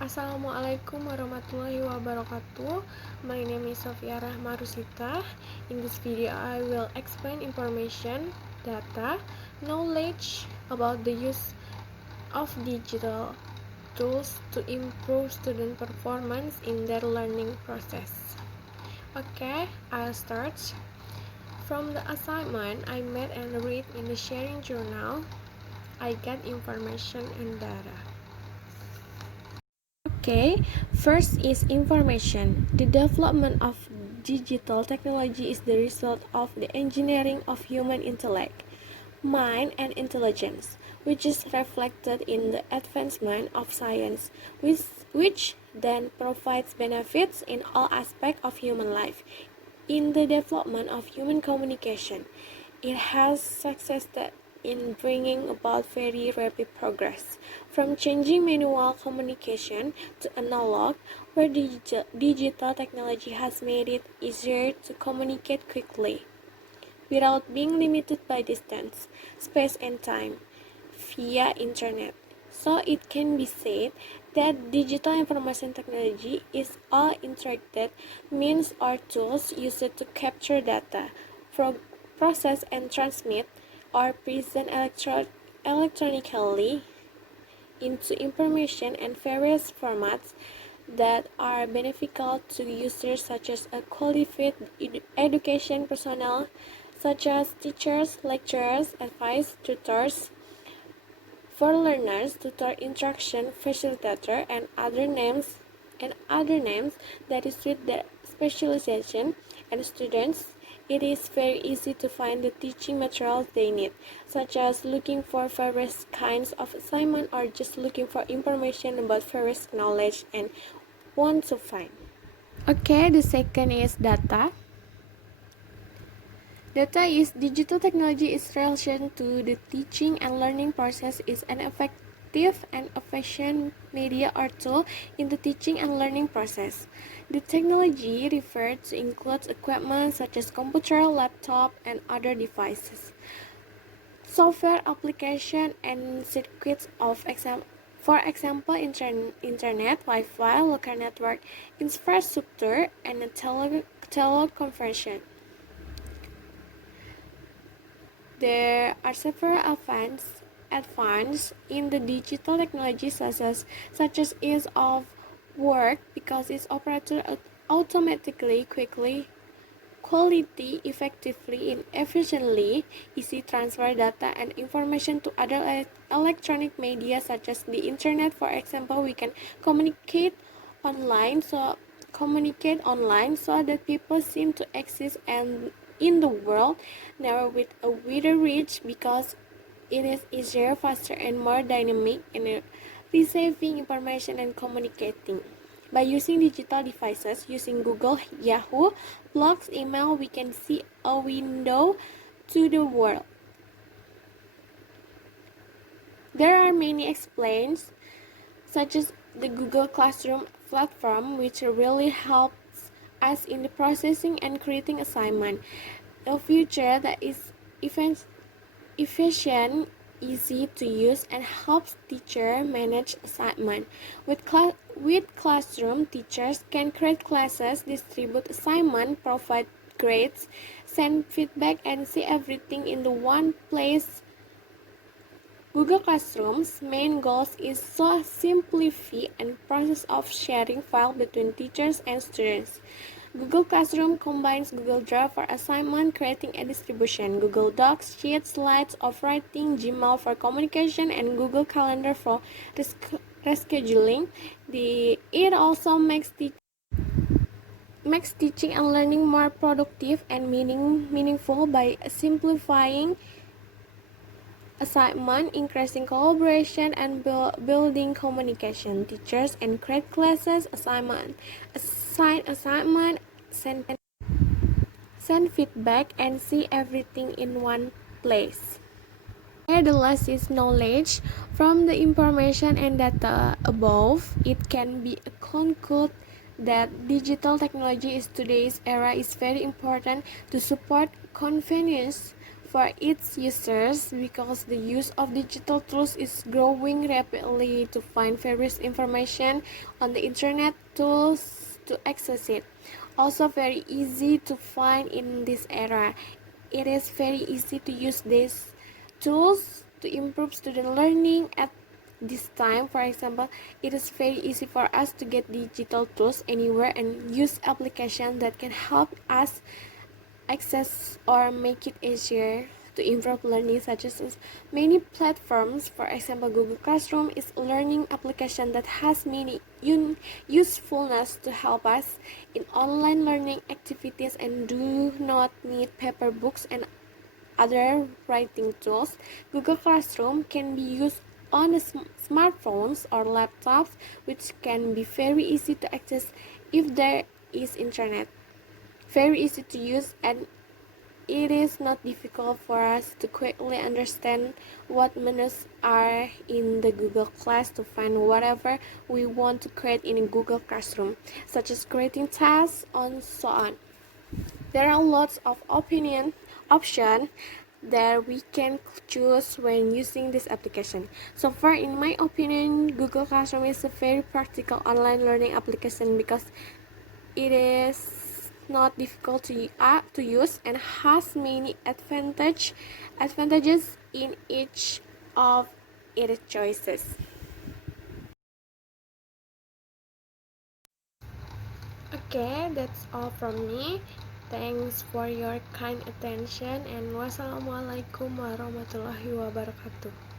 Assalamualaikum warahmatullahi wabarakatuh. My name is Sofia Rahma Rusita. In this video, I will explain information, data, knowledge about the use of digital tools to improve student performance in their learning process. Okay, I'll start. From the assignment I made and read in the sharing journal, I get information and data. Okay, first is information. The development of digital technology is the result of the engineering of human intellect, mind, and intelligence, which is reflected in the advancement of science, which then provides benefits in all aspects of human life. In the development of human communication, it has succeeded in bringing about very rapid progress, from changing manual communication to analog, where digital technology has made it easier to communicate quickly, without being limited by distance, space, and time, via internet. So it can be said that digital information technology is all interactive means or tools used to capture data, process and transmit or present electronically into information and various formats that are beneficial to users such as a qualified education personnel such as teachers, lecturers, advice, tutors, for learners, tutor, instruction, facilitator, and other names that is with their specialization, and students, it is very easy to find the teaching materials they need, such as looking for various kinds of assignment or just looking for information about various knowledge and want to find. Okay, the second is data. Data is digital technology is relation to the teaching and learning process is an effective and efficient media or tool in the teaching and learning process. The technology referred to includes equipment such as computer, laptop, and other devices, software application, and circuits of for example, internet, Wi-Fi, local network infrastructure, and teleconference. There are several advances in the digital technology such as ease of work because it's operated automatically, quickly, quality, effectively, and efficiently, easy transfer data and information to other electronic media such as the internet. For example, we can communicate online so that people seem to exist and in the world now with a wider reach because it is easier, faster, and more dynamic in receiving information and communicating. By using digital devices, using Google, Yahoo, blogs, email, we can see a window to the world. There are many explains, such as the Google Classroom platform, which really helps us in the processing and creating assignment. A feature that is efficient, easy to use, and helps teachers manage assignment. With Classroom, teachers can create classes, distribute assignment, provide grades, send feedback, and see everything in the one place. Google Classroom's main goal is to simplify the process of sharing files between teachers and students. Google Classroom combines Google Drive for assignment, creating and distribution, Google Docs, Sheets, Slides of writing, Gmail for communication, and Google Calendar for rescheduling. It also makes teaching and learning more productive and meaningful by simplifying assignment, increasing collaboration, and building communication. Teachers and create classes, assign assignment, send feedback, and see everything in one place. The last is knowledge. From the information and data above, it can be concluded that digital technology in today's era is very important to support convenience, for its users because the use of digital tools is growing rapidly. To find various information on the internet, tools to access it also very easy to find in this era. It is very easy to use these tools to improve student learning at this time. For example, it is very easy for us to get digital tools anywhere and use applications that can help us access or make it easier to improve learning, such as many platforms. For example, Google Classroom is a learning application that has many usefulness to help us in online learning activities and do not need paper books and other writing tools. Google Classroom can be used on smartphones or laptops, which can be very easy to access if there is internet. Very easy to use, and it is not difficult for us to quickly understand what menus are in the Google Class to find whatever we want to create in Google Classroom, such as creating tasks and so on. There are lots of options that we can choose when using this application. So far, in my opinion, Google Classroom is a very practical online learning application because it is not difficult to use and has many advantages in each of its choices. Okay, that's all from me. Thanks for your kind attention and wassalamualaikum warahmatullahi wabarakatuh.